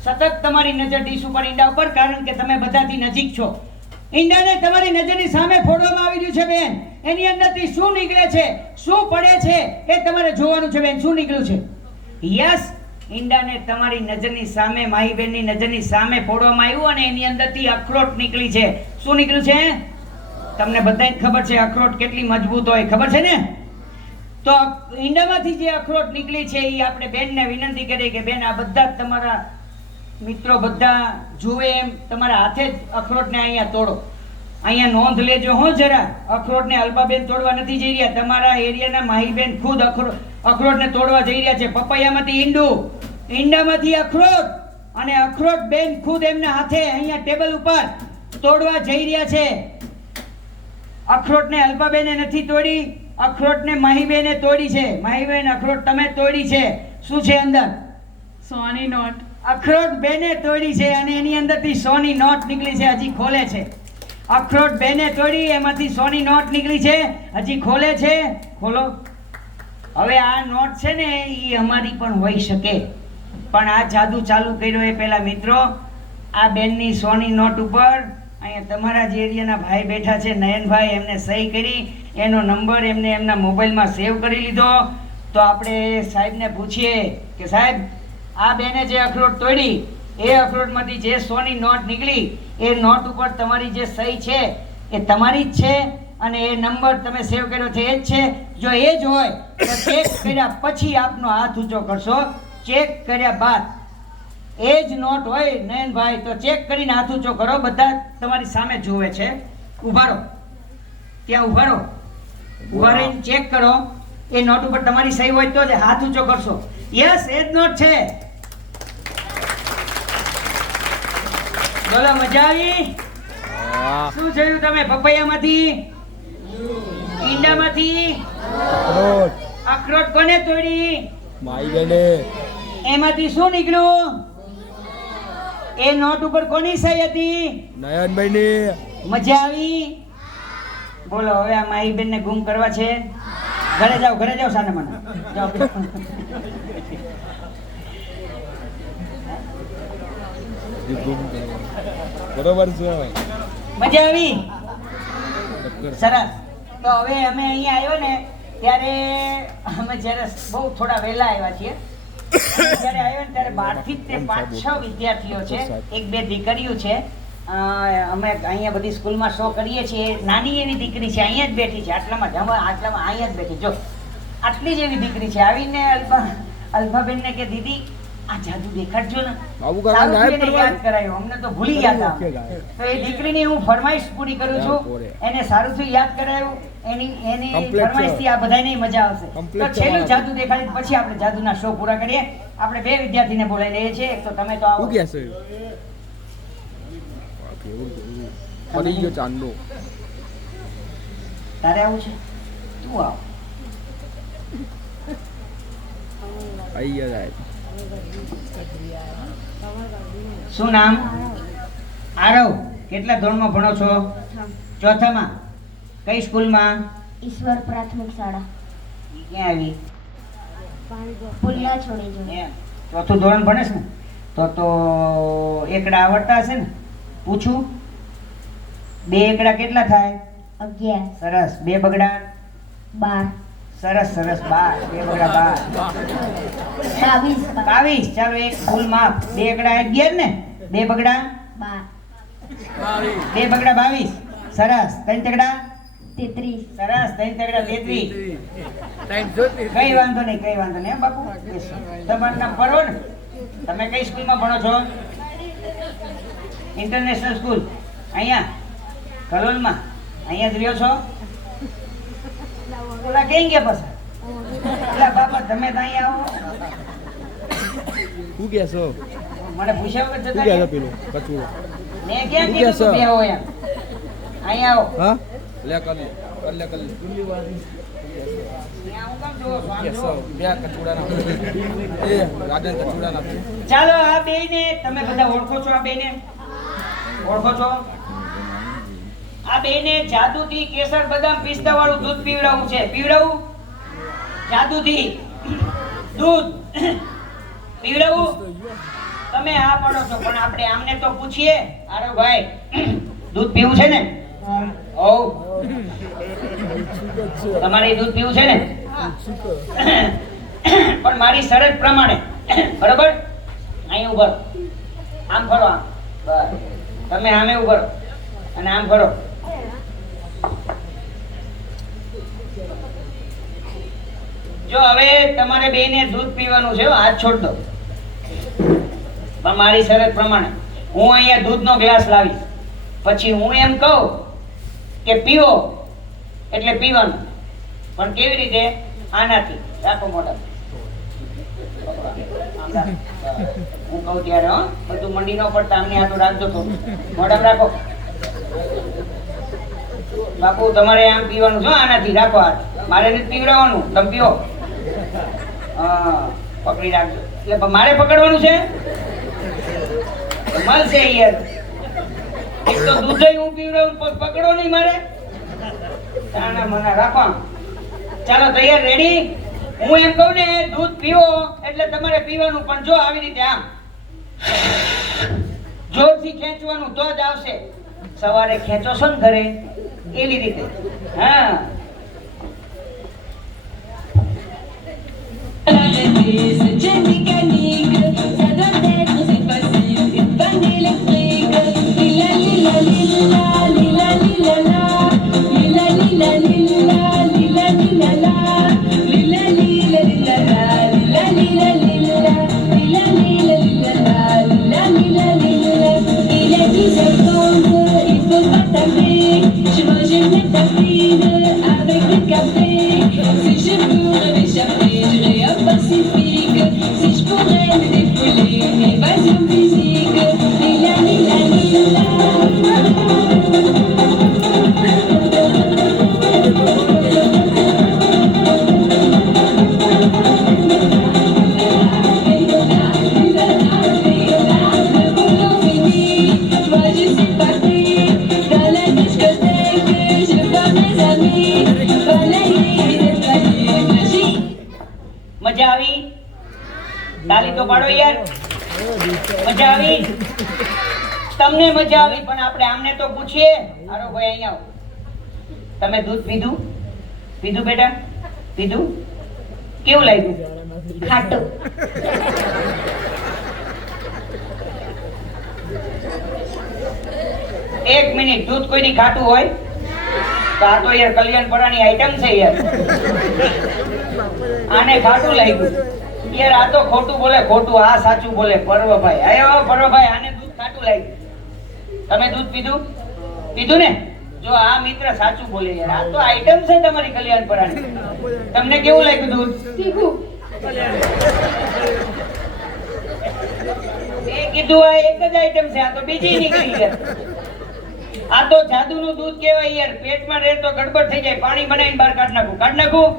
સતત તમારી નજર ડીશ ઉપર, ઈંડા ઉપર, કારણ કે તમે બધાથી નજીક છો. ઈંડાને તમારી નજરની સામે ફોડવામાં આવી રહ્યું છે બેન. એની અંદરથી શું નીકળે છે, શું પડે છે એ તમારે જોવાનું છે બેન. શું નીકળ્યું છે? યસ, ઈંડાને તમારી નજરની સામે, માહીબેનની નજરની સામે ફોડવામાં આવ્યું અને એની અંદરથી અખરોટ નીકળી છે. શું નીકળ્યું છે? તમને બધાને ખબર છે અખરોટ કેટલી મજબૂત હોય, ખબર છે ને? તો ઈંડામાંથી જે અખરોટ નીકળી છે એ આપણે બેનને વિનંતી કરીએ કે બેન આ બધા જ તમારા મિત્રો બધા જુએ એમ તમારા હાથે જ અખરોટને અહીંયા તોડો. અહીંયા નોંધ લેજો હો જરા. અખરોટને અલ્પાબેન તોડવા નથી જઈ રહ્યા, તમારા એરિયાના માહીબેન ખુદ અખરોટને તોડવા જઈ રહ્યા છે. પપૈયામાંથી ઈંડું, ઈંડામાંથી અખરોટ, અને અખરોટ બેન ખુદ એમના હાથે અહીંયા ટેબલ ઉપર તોડવા જઈ રહ્યા છે. અખરોટને અલ્પાબેને નથી તોડી, અખરોટને માહીબેને તોડી છે. માહીબેન, અખરોટ તમે તોડી છે. શું છે અંદર? સોની નોટ. અખરોટ બેને તોડી છે અને એની અંદરથી સોની નોટ નીકળી છે. હજી ખોલે છે. અખરોટ બેને તોડી, એમાંથી સોની નોટ નીકળી છે, હજી ખોલે છે. ખોલો. હવે આ નોટ છે ને એ અમારી પણ હોઈ શકે, પણ આ જાદુ ચાલુ કર્યો એ પહેલા મિત્રો આ બેનની સોની નોટ ઉપર અહીંયા તમારા જે એરિયાના ભાઈ બેઠા છે, નયનભાઈ, એમને સહી કરી એનો નંબર એમને એમના મોબાઈલમાં સેવ કરી લીધો. તો આપણે સાહેબને પૂછીએ કે સાહેબ આ બેને જે અખરોટ તોડી એ અખરોટમાંથી જે સોની નોટ નીકળી એ નોટ ઉપર તમારી જે સહી છે એ તમારી જ છે અને એ નંબર તમે સેવ કર્યો છે એ જ છે. જો એ જ હોય તો ચેક કર્યા પછી આપનો હાથ ઊંચો કરશો. ચેક કર્યા બાદ એ જ નોટ હોય નયનભાઈ તો ચેક કરીને હાથ ઊંચો કરો. બધા તમારી સામે જોવે છે. ઊભા રહો, ત્યાં ઊભા રહો. ઊભા રહીને ચેક કરો. એ નોટ ઉપર તમારી સહી હોય તો જ હાથ ઊંચો કરશો. યસ, એ જ નોટ છે. બોલો, મજા આવી? શું જોયું તમે? પપૈયામાંથી, ઈંડામાંથી અખરોટ. અખરોટ કોને તોડી? માહીબેને. એમાંથી શું નીકળ્યું? એ નોટ ઉપર કોની સહી હતી? નયનભાઈની. મજા આવી? બોલો, હવે આ માહીબેન ને ગુમ કરવા છે. ઘરે જાઓ, ઘરે જાઓ, સાને મને જાઓ. બરોબર છે. મજા આવી? સરસ. તો હવે અમે અહીંયા આવ્યો ને ત્યારે અમે જ્યારે બહુ થોડા વહેલા આવ્યા છીએ. જ્યારે આવ્યો ને ત્યારે 12 થી તે 5-6 વિદ્યાર્થીઓ છે, 1-2 દીકરીઓ છે. અમે અહીંયા બધી સ્કૂલમાં શો કરીએ છીએ. નાની એવી દીકરી છે, અહીંયા જ બેઠી છે, આટલામાં અહીંયા જ બેઠી. જો આટલી જ એવી દીકરી છે. આવીને અલ્ફાબેનને કે દીદી આ જાદુ દેખાડજો ને. સારું થયું એને યાદ કરાયું, અમને તો ભૂલી ગયા હતા. તો એ દીકરીની હું ફરમાઈશ પૂરી કરું છું. એને સારું થયું યાદ કરાયું. એની ફરમાઈશથી આ બધાને મજા આવશે. તો છેલ્લું જાદુ દેખાડી પછી આપણે જાદુના શો પૂરા કરીએ. આપણે 2 વિદ્યાર્થીને બોલાવી લઈએ છીએ. એક તો તમે તો આવો. ફરી ગયો ચાંદલો. તારે આવું છે? તું આવ. આઈ ગયા. શું નામ? આરવ. કેટલા ધોરણમાં ભણો છો? ચોથામાં. કઈ સ્કૂલમાં? ઈશ્વર પ્રાથમિક શાળા. ઈ ક્યાં આવી? પુલ્લા છોડી જો. ચોથું ધોરણ ભણેશ ને? તો એકડા આવડતા હશે ને? પૂછું, 2 એકડા કેટલા થાય? 11 સરસ. 2 બગડા? 12 સરસ સરસ. 12. 2 બગડા 12. 22. ચાલો એક ભૂલ માફ. 2 એકડા 11 ને? 2 બગડા? 2 બગડા 22. સરસ. 3 તગડા? 33 સરસ. 3 તગડા 33. કઈ વાંધો નહીં હો બાપુ. તમારું નામ પરોણ? તમે કઈ સ્કૂલમાં ભણો છો? International school. અહીંયા કલોલમાં? અહીંયા જ રહ્યો છો? ઓલા ક્યાં ગયા પછી? ઓલા બાપા તમે તો અહીંયા આવો. શું કે છો? મને પૂછ્યા વગર શું જતા કે રહ્યા? પેલું કચું? મેં ક્યાં શું કીધું કહેશો? તું બે આવો એમ? અહીંયા આવો. હા લે કર લે અહીંયા હું કામ જોવો છો? આમ કે જુઓ. છો બે કચુડાના એ રાધન કચુડાના ચાલો આ બેયને તમે બધા ઓળખો છો? આ બેયને ઓળખો છો? આ બેયને જાદુથી કેસર બદામ પિસ્તા વાળું દૂધ પીવડાવવું છે. પીવડાવવું? જાદુથી દૂધ પીવડાવવું? તમે આ પડો છો, પણ આપણે આમને તો પૂછીએ. આરો ભાઈ, દૂધ પીવું છે ને? ઓ તમારે દૂધ પીવું છે ને? પણ મારી શરત પ્રમાણે, બરોબર? અહીં ઉભો રહો. આમ ફરો. આમ બસ. તમે આમે ઉભો રહો અને આમ ફરો. જો હવે તમારે બેયને દૂધ પીવાનું છે. હાથ છોડ દો. પણ મારી શરત પ્રમાણે હું અહીંયા દૂધનો ગ્લાસ લાવીશ. પછી હું એમ કહું કે પીવો એટલે પીવાનું. પણ કેવી રીતે? આનાથી. રાખો મોઢા. હું કહું ત્યારે હો, બધું મંડી ન પડતા. આમની હાથું રાખજો. થોડું મોઢામાં રાખો. બાપુ તમારે આમ પીવાનું છે. આનાથી રાખો હાથ. મારે નથી પીવડાવવાનું. તમે પીવો. હા પકડી રાખજો. એટલે મારે પકડવાનું છે? મળશે યાર. એક તો દૂધ હું પીવડાવું, પકડો નહીં મારે. તાના મને રાખો. ચાલો તૈયાર, રેડી? હું એમ કહું ને દૂધ પીવો એટલે તમારે પીવાનું. પણ જો આવી રીતે આમ જોરથી ખેંચવાનું તો જ આવશે. સવારે ખેંચો છો ને ઘરે એવી રીતે. હા મજા આવી? તાલી તો પાડો યાર. મજા આવી? તમને મજા આવી? પણ આપણે આમને તો પૂછીએ. હારો ભાઈ અહીંયા આવો. તમે દૂધ પીધું? પીધું બેટા? પીધું? કેવું લાગ્યું? ખાટું એક મિનિટ. દૂધ કોઈની ખાટું હોય? તો આ તો યાર કલ્યાણપરાની આઈટમ છે યાર. આને ખાટું લાગ્યું યાર. આ તો ખોટું બોલે, ખોટું. આ સાચું બોલે. પર્વભાઈ આયો. પર્વભાઈ આને દૂધ ખાટું લાગ્યું. તમે દૂધ પીધું? પીધું ને? જો આ મિત્ર સાચું બોલે યાર. આ તો આઈટમ છે તમારી કલ્યાણપરાની. તમને કેવું લાગ્યું દૂધ? તીખું. એ કીધું આ એક જ આઈટમ છે. આ તો બીજી નીકળી યાર. આ તો જાદુનું દૂધ કહેવાય યાર. પેટમાં રહે તો ગડબડ થઈ જાય. પાણી બનાવીને બહાર કાઢ નાખું. કાઢ નાખું?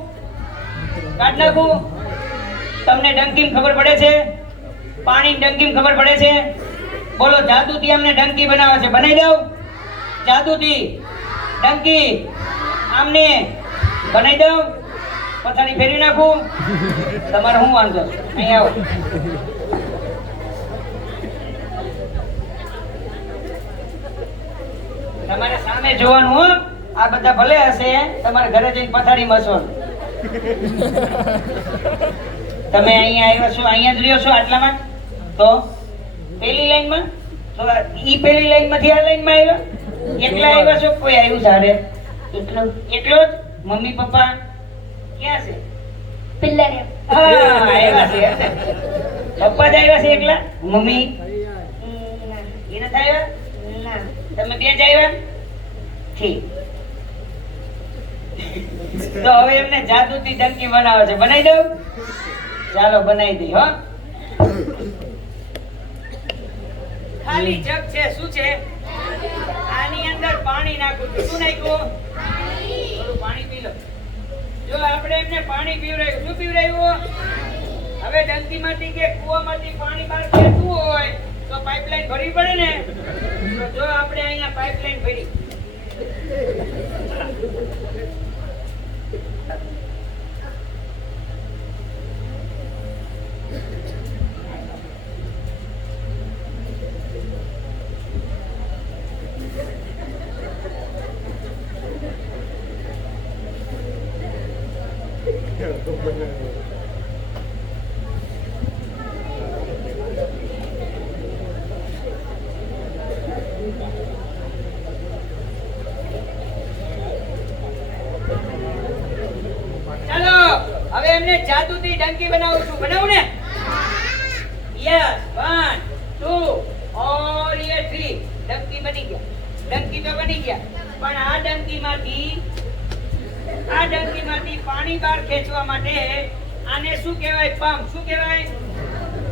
કાઢ નાખું? તમને ડંકીમ ખબર પડે છે? પાણી ડંકીમ ખબર પડે છે? બોલો જાદુથી અમને ડંકી બનાવે છે. બનાવી દઉં? જાદુથી ડંકી આમને બનાવી દઉં? પથારી ફેરવી નાખું? તમારે શું વાંધો? અહીં આવો. સામે જોવાનું હો. આ બધા ભલે હશે, તમારે ઘરે જઈને પથારી મસો. તમે અહીંયા આવ્યા છો, અહીંયા જ રહ્યો છો આટલામાં? તો પેલી લાઈનમાં તો ઈ પેલી લાઈનમાંથી આ લાઈનમાં આવ્યા? એકલા આવ્યા છો? કોઈ આવ્યું સાથે? એકલો એકલો જ? મમ્મી પપ્પા ક્યાં છે? પિલ્લર હા, આવ્યા છે. પપ્પા જ આવ્યા છે એકલા? મમ્મી એ નથી આવ્યા? ના તમે બે જ આવ્યા? ઠીક. તો હવે એમને જાદુથી ડંકી બનાવે છે. બનાવી દઉં? ચાલો બનાવી દઈ હો. ખાલી જગ છે. શું છે? આની અંદર પાણી નાખું છું. શું નાખ્યું? થોડું પાણી પી લો. જો આપણે એમને પાણી પીવડાવ્યું. શું પીવડાવ્યું? હવે ડંકીમાંથી કે કૂવામાંથી પાણી બહાર ખેંચવું હોય તો પાઇપલાઇન ભરવી પડે ને. તો જો આપણે અહીંયા પાઇપલાઇન ભરી. ચાલો હવે એમને જાદુથી ડંકી બનાવું છું. બનાવું ને? યસ. 1 2 और ये 3. ડંકી બની ગયા. ડંકી તો બની ગયા. પણ આ ડંકીમાંથી પાણી બહાર ખેંચવા માટે આને શું કહેવાય? પંપ. શું કહેવાય?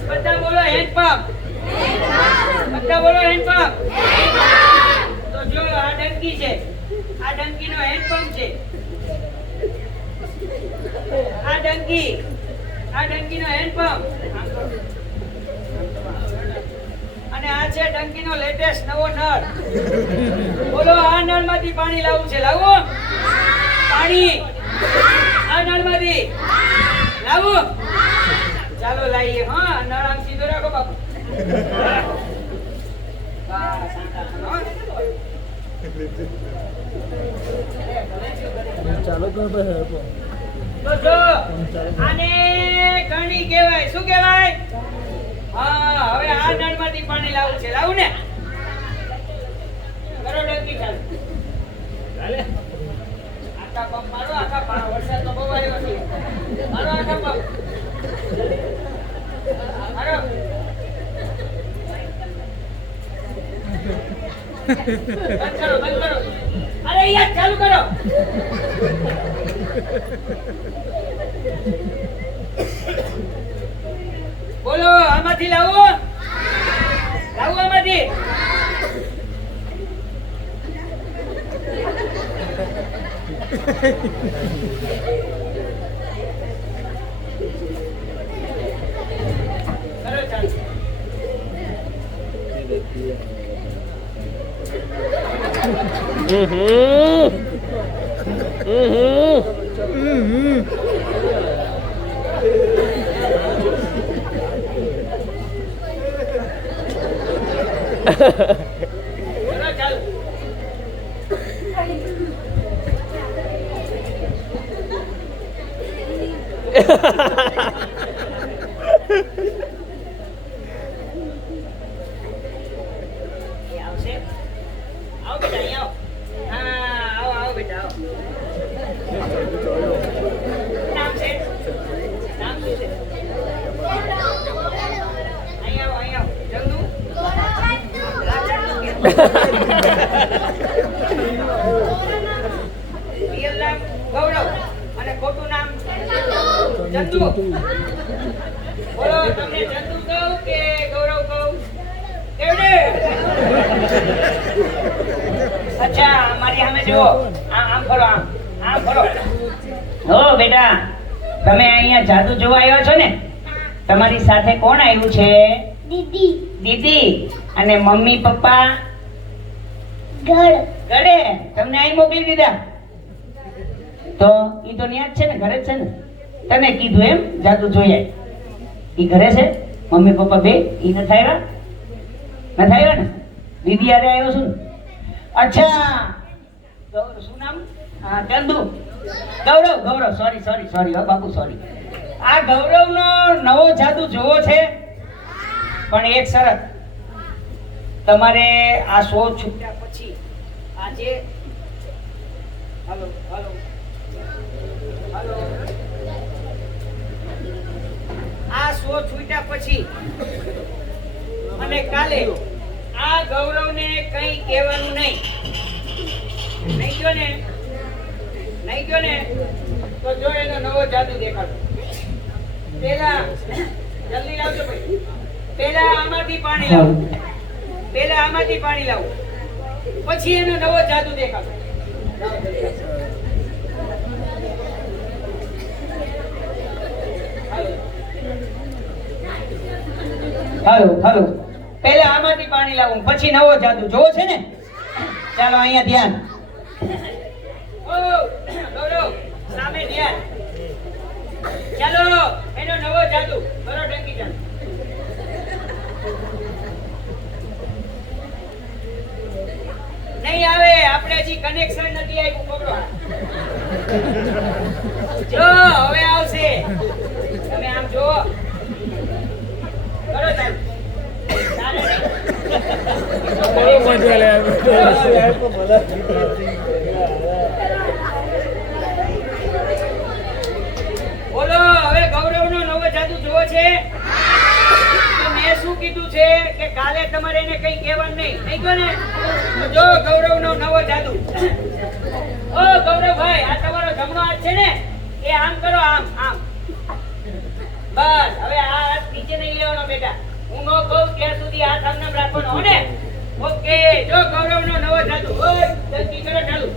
બધા બોલો હેન્ડ પંપ. બધા બોલો હેન્ડ પંપ. તો જો આ ડંકી છે. આ ડંકીનો હેન્ડ પંપ છે. આ ડંકીનો હેન્ડ પંપ. અને આ છે ડંકીનો લેટેસ્ટ નવો નળ. બોલો આ નળમાંથી પાણી લાવવું છે. લાવો પાણી. આ નળમાંથી લાવો. ચાલો લાવીએ. હા, નળ આમ સીધો રાખો બાપુ. બસ, શાંત હો. ચાલો કર ભાઈ. તો જો આને ગણી કહેવાય. શું કહેવાય? હા, હવે આ નળમાંથી પાણી લાવવું છે. લાવું ને? કરો ડંકી ચાલુ. આખા પંપ મારો. વરસાદ તો બહુ આવ્યો છે. મારો આખા પંપ મારો. બંધ કરો. અરે યાર, ચાલુ કરો. બોલો આમાંથી લાવો. આમાંથી. કરો ચાલુ. કરો ચાલુ. આવશે. આવો બેટા, અહીંયા આવો. હા, આવો બેટા, આવો. નામ છે? નામ શું છે? અહીંયા આવો. જલ્દુ. રિયલ નામ ગૌરવ અને ખોટું નામ ચંદુ. બોલો, તમને ચંદુ કહું કે ગૌરવ કહું? કેવડે? અચ્છા, મારી સામે જુઓ. આમ ફરો. આમ ફરો. હો બેટા, તમે અહીંયા જાદુ જોવા આવ્યા છો ને? તમારી સાથે કોણ આવ્યું છે? દીદી. અને મમ્મી પપ્પા ઘરે. તમને અહીં મોકલી દીધા? તો ઈ તો ન્યા જ છે ને, ઘરે જ છે ને? તને કીધું એમ જાદુ જોઈ આય. ઈ ઘરે છે? મમ્મી પપ્પા બે? ઈ નથી આવ્યા ને? દીદી હારે આવ્યો છું ને? અચ્છા, શું નામ? ચંદુ. ગૌરવ સોરી હો બાપુ સોરી. આ ગૌરવનો નવો જાદુ જોવો છે, પણ એક શરત, તમારે આ શો છૂટ્યા પછી આજે હલો આ શો છૂટ્યા પછી અને કાલે આ ગૌરવને કંઈ કહેવાનું નહીં ગયો ને તો જો એનો નવો જાદુ દેખાડો. પેલા જલ્દી લાવજો ભાઈ. પેલા આમાંથી પાણી લાવો, પછી એનો નવો જાદુ દેખાડો. હાલો પેલા આમાંથી પાણી લાવું, પછી નવો જાદુ જોવો છે ને? ચાલો અહીંયા ધ્યાન. ઓ ગૌરવ, સામે ધ્યાન. ચાલો એનો નવો જાદુ કરો. ડંકી જાન નહીં આવે, આપણે હજી કનેક્શન નથી આવ્યું. પકડો. જો હવે આવશે. તમે આમ જો કરો. બોલો હવે ગૌરવનો નવો જાદુ જોવો છે? તો મેં શું કીધું છે કે કાલે તમારે એને કઈ કહેવાનું નહીં કહો ને? જો ગૌરવનો નવો જાદુ. ઓ ગૌરવભાઈ, આ તમારો જમણો હાથ છે ને, એ આમ કરો, આમ. બસ હવે આ હાથ નીચે નહીં લેવાનો બેટા. હું નો કહું ત્યાં સુધી હાથ આમ નામ રાખવાનો હો ને? ઓકે. જો ગૌરવનો નવો જાદુ. ઓય જલ્દી કરો, ચાલુ.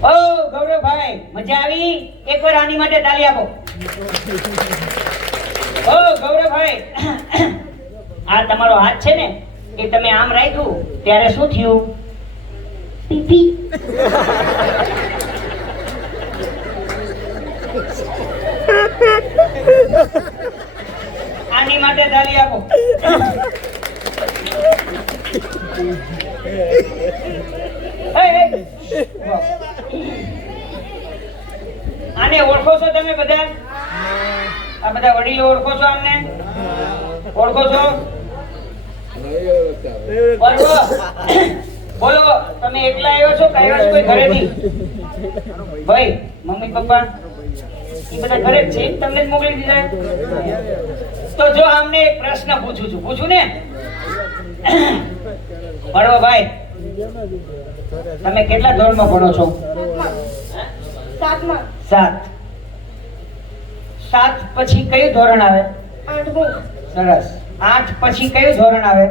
ઓ ગૌરવભાઈ, મજા આવી? એકવાર આની માટે તાળી આપો. ઓ ગૌરવભાઈ, આ તમારો હાથ છે ને, એ તમે આમ રાખ્યું ત્યારે શું થયું? પીપી. આની માટે તાળી આપો. આને ઓળખો છો તમે બધા? આ બધા વડીલો ઓળખો છો? આમને ઓળખો છો? બોલો, તમે એકલા આવ્યો છો કે આવ્યા છો કોઈ ઘરેથી? ભાઈ, મમ્મી પપ્પા એ બધા ઘરે જ છે, તમને જ મોકલી દીધા. તો જો અમને એક પ્રશ્ન પૂછું ને? ભણવો ભાઈ, તમે કેટલા ધોરણમાં ભણો છો? 7માં. 7 પછી કયું ધોરણ આવે? 8મું. સરસ. 8 પછી કયું ધોરણ આવે?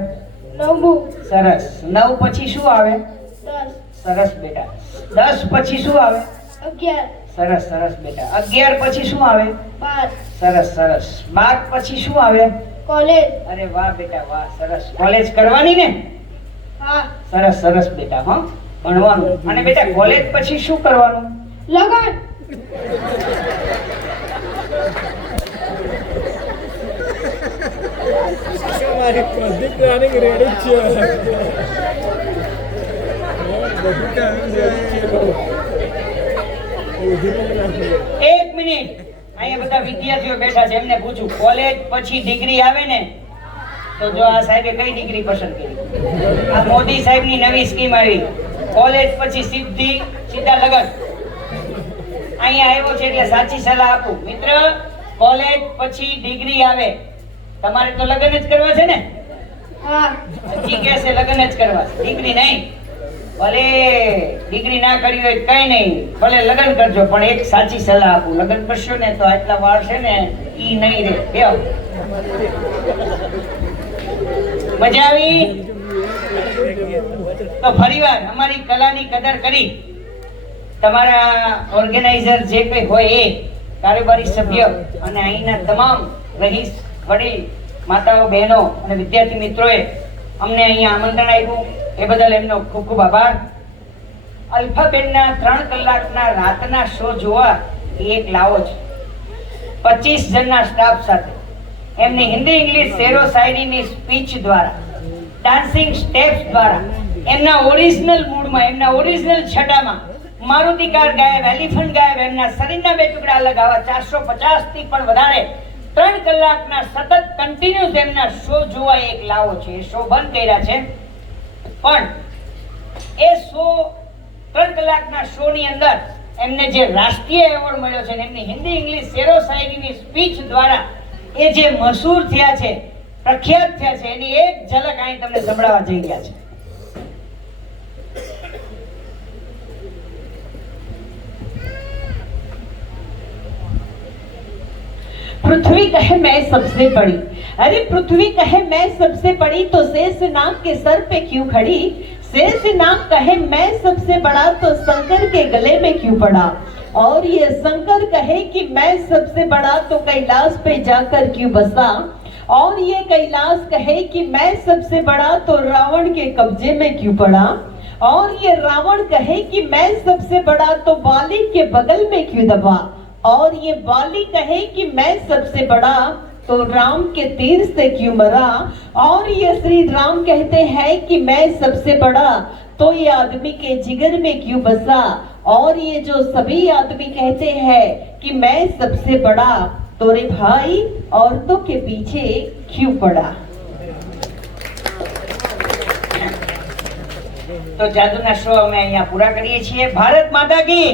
9મું. સરસ. 9 પછી શું આવે? 10. સરસ બેટા. 10 પછી શું આવે? 11. સરસ બેટા. 11 પછી શું આવે? 12. સરસ. 12 પછી શું આવે? કોલેજ. અરે વાહ બેટા વાહ, સરસ. કોલેજ કરવાની ને? હા. સરસ બેટા. હા, ભણવાનું. અને બેટા કોલેજ પછી શું કરવાનું? લગન. એક મિનિટ, અહીંયા બધા વિદ્યાર્થીઓ બેઠા છે, એમને પૂછું, કોલેજ પછી ડિગ્રી આવે ને, તો જો આ સાહેબે કઈ ડિગ્રી પસંદ કરી? આ મોદી સાહેબની નવી સ્કીમ આવી, કોલેજ પછી સીધા લગન. અહીંયા આવ્યો છે એટલે સાચી સલાહ આપું. મિત્ર, કોલેજ પછી ડિગ્રી આવે, તમારે તો લગન જ કરવા છે ને? હા. હજી કહે છે લગન જ કરવા, ડિગ્રી નહીં. ભલે ડિગ્રી ના કરી હોય કઈ નહીં, ભલે લગન કરજો, પણ એક સાચી સલાહ આપું, લગન કરશો ને તો આટલા વાળ છે ને ઈ નહીં રે. મજા આવી? તો ફરીવાર અમારી કલાની કદર કરી તમારા ઓર્ગેનાઇઝર જે કંઈ હોય એ કારોબારી સભ્ય અને અહીંના તમામ રહીશ વડીલ માતાઓ બહેનો અને વિદ્યાર્થી મિત્રોએ અમને અહીંયા આમંત્રણ આપ્યું એ બદલ એમનો ખૂબ ખૂબ આભાર. અલ્ફાબેનના 3 કલાકના રાતના શો જોવા એ એક લાવો છે. 25 જણના સ્ટાફ સાથે એમની હિન્દી ઇંગ્લિશ શેરો શાયરીની સ્પીચ દ્વારા, ડાન્સિંગ સ્ટેપ્સ દ્વારા, એમના ઓરિજિનલ મૂડમાં, એમના ઓરિજિનલ છટામાં મારુતિ કાર ગાયબ, એલિફન્ટ ગાયબ, એમના શરીરના 2 ટુકડા અલગ, આવા 450 થી પણ વધારે 3 કલાકના સતત કન્ટિન્યુઅસ એમના શો જોવા એક લાવો છે. એ શો બંધ કર્યા છે, પણ એ શો 3 કલાકના શો ની અંદર એમને જે રાષ્ટ્રીય એવોર્ડ મળ્યો છે, એમની હિન્દી ઇંગ્લિશ શેરો શાયરીની સ્પીચ દ્વારા એ જે મશહૂર થયા છે, પ્રખ્યાત થયા છે, એની એક ઝલક અહીં તમને સંભળાવવા જઈ રહ્યા છે. पृथ्वी कहे मैं सबसे बड़ी, अरे पृथ्वी कहे मैं सबसे बड़ी तो शेष नाग के सर पे क्यों खड़ी, शेष नाग कहे मैं सबसे बड़ा तो शंकर के गले में क्यों पड़ा, और ये शंकर कहे कि मैं सबसे बड़ा तो कैलाश पे जाकर क्यों बसा, और ये कैलाश कहे कि मैं सबसे बड़ा तो रावण के कब्जे में क्यों पड़ा, और ये रावण कहे कि मैं सबसे बड़ा तो बाली के बगल में क्यों दबा, और ये बाली कहे कि मैं सबसे बड़ा तो राम के तीर से क्यों मरा, और ये श्री राम कहते हैं कि मैं सबसे बड़ा तो ये आदमी के जिगर में क्यों बसा, और ये जो सभी आदमी कहते हैं कि मैं सबसे बड़ा तो रे भाई औरतों के पीछे क्यों पड़ा. તો જાદુના શો અમે અહીંયા પૂરા કરીએ છીએ. ભારત માતા કી